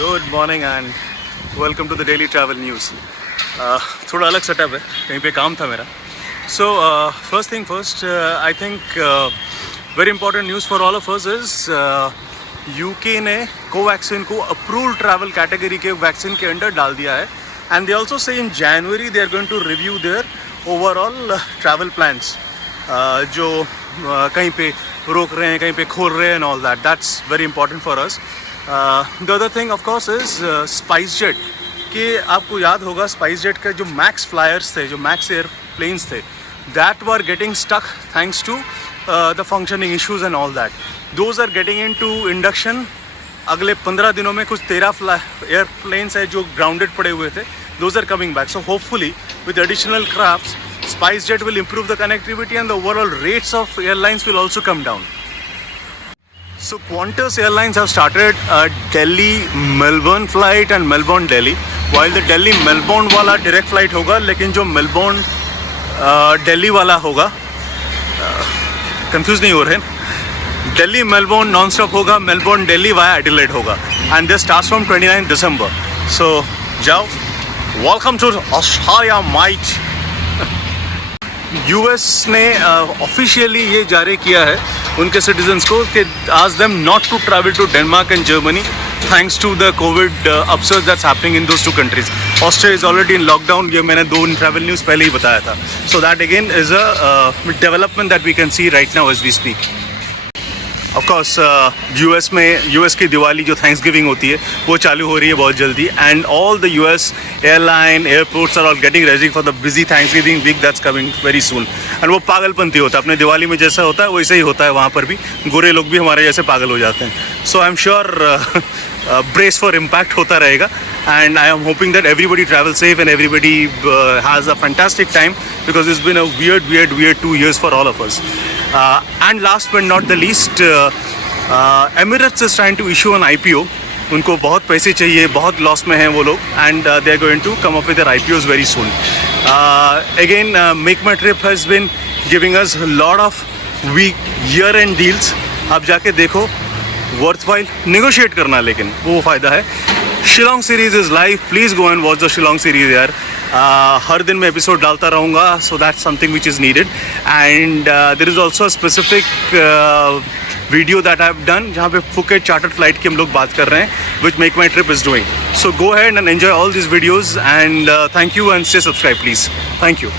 Good morning and welcome to the daily travel news. थोड़ा अलग setup है, कहीं पे काम था मेरा। So first thing first, I think very important news for all of us is UK ने कोवैक्सीन को अप्रूव्ड ट्रैवल कैटेगरी के वैक्सीन के अंडर डाल दिया है and they also say in January they are going to review their overall travel plans जो कहीं पे रोक रहे हैं, कहीं पे खोल रहे हैं and all that. That's very important for us. The other thing of course is spice jet कि आपको याद होगा स्पाइस जेट का जो मैक्स फ्लायर्स थे, जो मैक्स एयरप्लेन्स थे, that were getting stuck thanks to the functioning issues and all that. Those are getting into induction. अगले 15 दिनों में कुछ 13 एयरप्लेन्स है जो ग्राउंडेड पड़े हुए थे, those are coming back. So hopefully with additional crafts SpiceJet will improve the connectivity and the overall rates of airlines will also come down. So Qantas Airlines have started a Delhi-Melbourne flight and Melbourne-Delhi. While the Delhi-Melbourne वाला direct flight होगा, लेकिन जो Melbourne-Delhi वाला होगा, confused नहीं हो रहे, Delhi-Melbourne non-stop होगा, Melbourne-Delhi via Adelaide होगा, and this starts from 29 December. So जाओ, welcome to Australia, mate. US ने ऑफिशियली ये जारी किया है उनके सिटीजन्स को कि ask them not to travel to Denmark and Germany thanks to the COVID upsurge that's happening in those two countries. Australia is already in lockdown, ये मैंने 2 ट्रैवल न्यूज़ पहले ही बताया था। So that again is a development that we can see right now as we speak. Of course US की दिवाली जो Thanksgiving होती है वो चालू हो रही है बहुत जल्दी and all the US airline airports are all getting ready for the busy Thanksgiving week that's coming very soon. And वो पागलपंती होता है, अपने दिवाली में जैसा होता है वैसे ही होता है वहाँ पर भी, गोरे लोग भी हमारे जैसे पागल हो जाते हैं। So I am sure brace for impact होता रहेगा and I am hoping that everybody travels safe and everybody has a fantastic time because it's been a weird 2 years for all of us. And last but not the least, Emirates is trying to issue an IPO. उनको बहुत पैसे चाहिए, बहुत loss में हैं वो लोग and they are going to come up with their IPOs very soon. Again, Make My Trip has been giving us a lot of year-end deals. आप जाके देखो, वर्थवाइल नेगोशिएट करना, लेकिन वो फ़ायदा है। Shillong series is live, please go and watch the Shillong series यार। हर दिन मैं एपिसोड डालता रहूँगा, so that's something which is needed and there is also a specific video that I have done जहाँ पे फुकेट चार्टर्ड फ्लाइट की हम लोग बात कर रहे हैं which make my trip is doing. So go had and enjoy all this videos and thank you and stay subscribe please. Thank you.